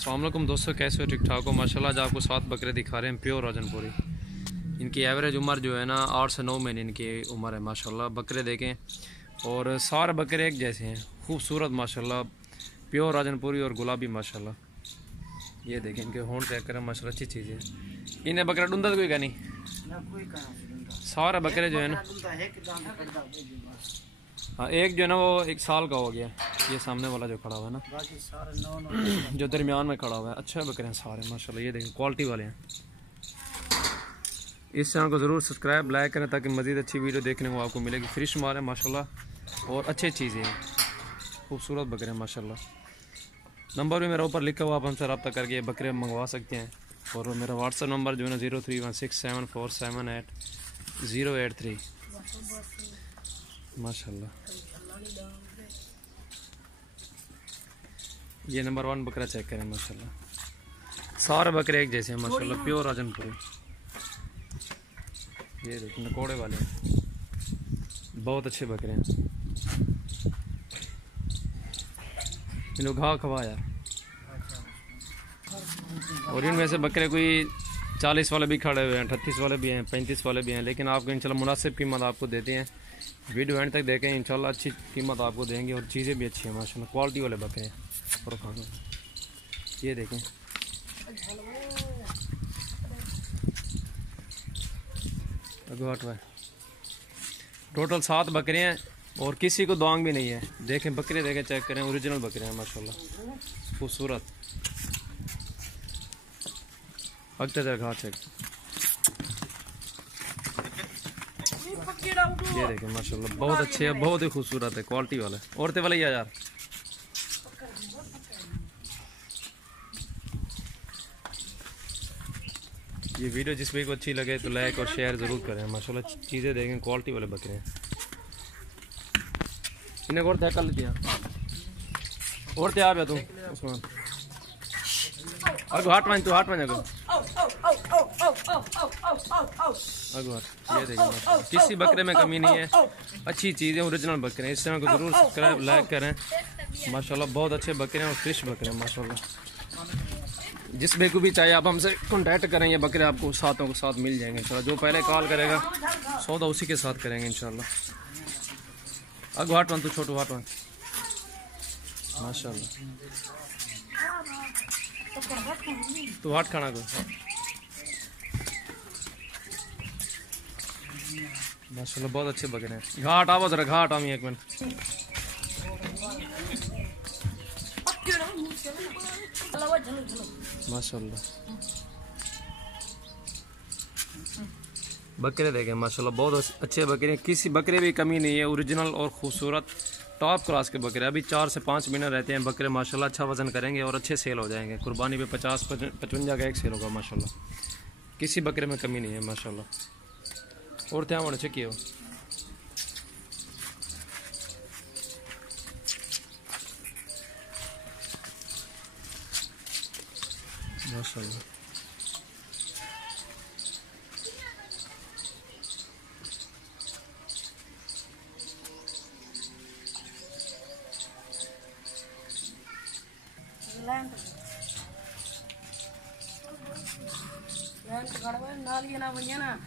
अस्सलाम वालेकुम दोस्तों, कैसे हो? ठीक ठाक हो? माशाल्लाह। आज आपको 7 बकरे दिखा रहे हैं प्योर राजनपुरी। इनकी एवरेज उम्र जो है ना 8 से 9 महीने इनकी उम्र है माशाल्लाह। बकरे देखें और सारे बकरे एक जैसे हैं, खूबसूरत माशाल्लाह, प्योर राजनपुरी और गुलाबी माशाल्लाह। ये देखें इनके होंठ चेक करें माशाल्लाह, अच्छी चीज़ है। इन्हें बकरा डूंदा कोई का नहीं, सारे बकरे जो है ना, हाँ एक जो है ना वो 1 साल का हो गया। ये सामने वाला जो खड़ा हुआ है ना, जो दरमियान में खड़ा हुआ है, अच्छे बकरे हैं सारे माशाल्लाह। ये देखें क्वालिटी वाले हैं। इस चैनल को ज़रूर सब्सक्राइब लाइक करें ताकि मज़ीद अच्छी वीडियो देखने को आपको मिलेगी। फ्रिश माल है माशाल्लाह और अच्छी चीज़ें हैं, खूबसूरत बकरे हैं माशाल्लाह। नंबर भी मेरा ऊपर लिखा हुआ, आप हमसे रब्ता करके ये बकरे मंगवा सकते हैं। और मेरा व्हाट्सअप नंबर जो है ना 0316747083 माशाल्लाह। ये नंबर 1 बकरा चेक करें माशाल्लाह। सारे बकरे एक जैसे हैं माशाल्लाह, प्योर राजनपुरी। ये देखिए नकोड़े वाले हैं, बहुत अच्छे बकरे हैं। इनको घाव खवा यार। और इनमें से बकरे कोई 40 वाले भी खड़े हुए हैं, 38 वाले भी हैं, 35 वाले भी हैं, लेकिन आपको इंशाल्लाह मुनासिब कीमत आपको देते हैं। वीडियो एंड तक देखें, इंशाल्लाह अच्छी कीमत आपको देंगे और चीज़ें भी अच्छी हैं माशाल्लाह, क्वालिटी वाले बकरे हैं। और खाना ये देखें, टोटल 7 बकरे हैं और किसी को दोंग भी नहीं है। देखें बकरे देखें, चेक करें, ओरिजिनल बकरे हैं माशाल्लाह, खूबसूरत। अगते घाट चेक, ये देखें माशाल्लाह, बहुत अच्छे है, बहुत ही खूबसूरत है, क्वालिटी वाला है। औरतें वाले यार, ये वीडियो जिस भाई को अच्छी लगे तो लाइक और शेयर ज़रूर करें माशाल्लाह। चीज़ें देखें, क्वालिटी वाले बकरे हैं। इन्हें और तय कर लेती हैं, और तय आ गया तुम उस्मान, अगो हाट मान, तू हाट मान अगो अगो हाट। ये देखें किसी बकरे में कमी नहीं है, अच्छी चीज़ें, ओरिजिनल बकरे हैं। इस चैनल को ज़रूर सब्सक्राइब लाइक करें माशाल्लाह। बहुत अच्छे बकरे हैं और फ्रेश बकरे हैं माशाल्लाह। जिस भाई को भी चाहिए आप हमसे कॉन्टैक्ट करें, ये बकरे आपको सातों के साथ मिल जाएंगे इंशाल्लाह। जो पहले कॉल करेगा सौदा उसी के साथ करेंगे इंशाल्लाह। अगो हाट वन, तू छोटू हाट वन माशाल्लाह। तू हाट खाना को माशाल्लाह, बहुत अच्छे बकरे हैं। घाट आओ जरा, घाट आमी 1 मिनट। माशाल्लाह बकरे देखें माशाल्लाह, बहुत अच्छे बकरे हैं, किसी बकरे भी कमी नहीं है, ओरिजिनल और खूबसूरत टॉप क्लास के बकरे। अभी 4 से 5 महीने रहते हैं बकरे माशाल्लाह, अच्छा वजन करेंगे और अच्छे सेल हो जाएंगे। कुर्बानी पे 50-55 का एक सेल होगा माशाल्लाह, किसी बकरे में कमी नहीं है माशाल्लाह। और क्या होना चाहिए हो माशाल्लाह। नाल ये ना भैया ना